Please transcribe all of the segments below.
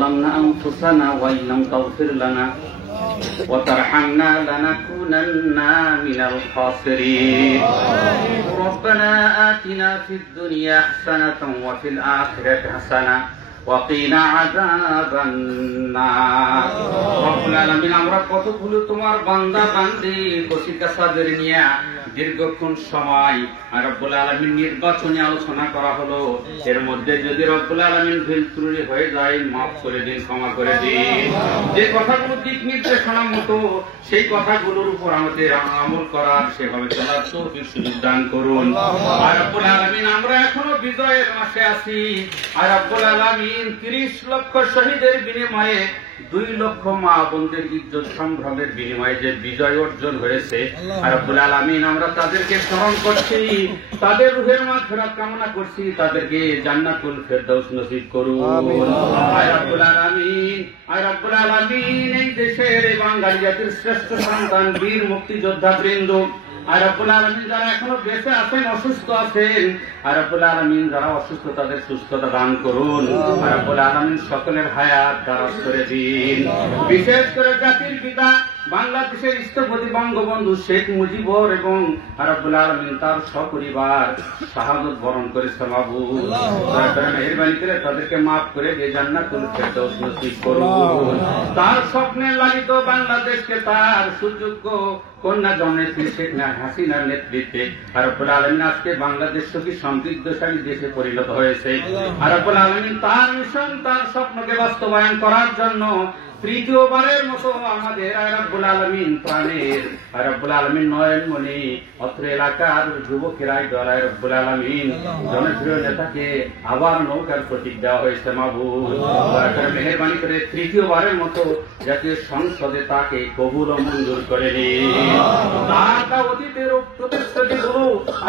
ظلمنا أنفسنا وإن لم تغفر لنا وترحمنا لنكونن من الخاسرين ربنا آتنا في الدنيا حسنة وفي الآخرة حسنة وقنا عذاب النار رب العالمين আমরা কতগুলো তোমার বান্দা বান্দি কসিকা সাদের নিয়া দীর্ঘক্ষণ সময় রব্বুল আলামিন নির্বাচনী আলোচনা করা হলো এর মধ্যে যদি রব্বুল আলামিন ভুল ত্রুটি হয়ে যায় মাফ করে দিন ক্ষমা করে দিন যে কথাগুলো দিক নির্দেশনা মতো সেই কথাগুলোর উপর আমাদের আমল করার সেভাবে চলার তৌফিক সুযোগ দান করুন আর রব্বুল আলামিন আমরা এখনো বিজয়ের মাসে আছি আর রব্বুল আলামিন 30 লক্ষ শহীদের বিনিময়ে 2 লক্ষ মা বোনদের ইজ্জত সম্ভ্রমের বিনিময়ে যে বিজয় অর্জন হয়েছে আর রব্বুল আলামিন আমরা তাদেরকে স্মরণ করছি তাদের রূহের মাগফিরাত কামনা করছি তাদেরকে জান্নাতুল ফেরদাউস নসিব করুন আর রব্বুল আলামিন এই দেশের বাঙালি জাতির শ্রেষ্ঠ সন্তান বীর মুক্তিযোদ্ধা বৃন্দ আর রব্বুল আলামিন যারা এখনো বেঁচে আছেন অসুস্থ আছেন আর রব্বুল আলামিন যারা অসুস্থ তাদের সুস্থতা দান করুন আর রব্বুল আলামিন সকলের হায়াত দারাজ করে দিন বিশেষ করে জাতির পিতা বাংলাদেশের স্থপতি বঙ্গবন্ধু শেখ মুজিবুর এবং রব্বুল আলামিন তার সপরিবার শাহাদাত বরণ করেছে মাবুদ মেহেরবানি করে তাদেরকে মাফ করে দিয়ে জান্নাতুল ফেরদাউস নসিব করুন তার স্বপ্নে লালিত বাংলাদেশকে তার সুযোগ্য কন্যা জননেত্রী শেখ হাসিনার নেতৃত্বে আর রব্বুল আলামিন আজকে বাংলাদেশ সুখী সমৃদ্ধশালী দেশে পরিণত হয়েছে আর রব্বুল আলামিন তার মিশন তার স্বপ্নকে বাস্তবায়ন করার জন্য তৃতীয়বারের মতো আমাদের রব্বুল আলামিন প্রাণের রব্বুল আলামিন নয়নমণি অত্র এলাকার যুবকেরাই দলায় রব্বুল আলামিন জনপ্রিয় নেতাকে আবার নৌকার প্রতীক দেওয়া হয়েছে মাবুদ মেহেরবানি করে তৃতীয়বারের মতো জাতীয় সংসদে তাকে কবুল ও মঞ্জুর করে নিন তার অতীতের প্রতিশ্রুতিগুলো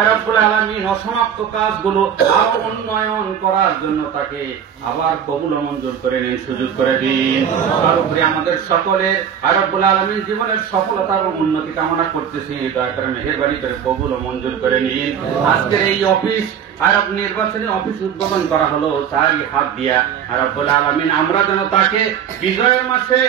রব্বুল আলামিন অসমাপ্ত কাজগুলো আরো উন্নয়ন করার জন্য তাকে আবার কবুল ও মঞ্জুর করে নিন সুযোগ করে দিন উপরে আমাদের সকলের রব্বুল আলামিন জীবনের সফলতা এবং উন্নতি কামনা করতেছি দয়া করে মেহেরবানি করে কবুল ও মঞ্জুর করে নিন আজকের এই অফিস আরব নির্বাচনী অফিস উদ্বোধন করা হলো তারই হাত দিয়া রব্বুল আলামিন আমরা যেন তাকে বিজয়ের মাসে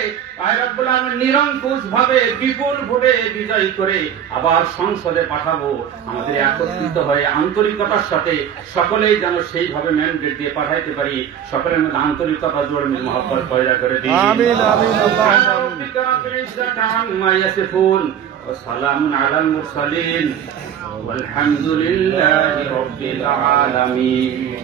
রব্বুল আলামিন নিরঙ্কুশ ভাবে বিপুল ভোটে বিজয় করে আবার সংসদে পাঠাবো আমাদের একত্রিত হয়ে আন্তরিকতার সাথে সকলেই যেন সেইভাবে ম্যান্ডেট দিয়ে পাঠাইতে পারি সকলের মধ্যে আন্তরিকতা জোর মিল মহব্বত পয়দা করে দিন আমিন আমিন وسلام على المرسلين والحمد لله رب العالمين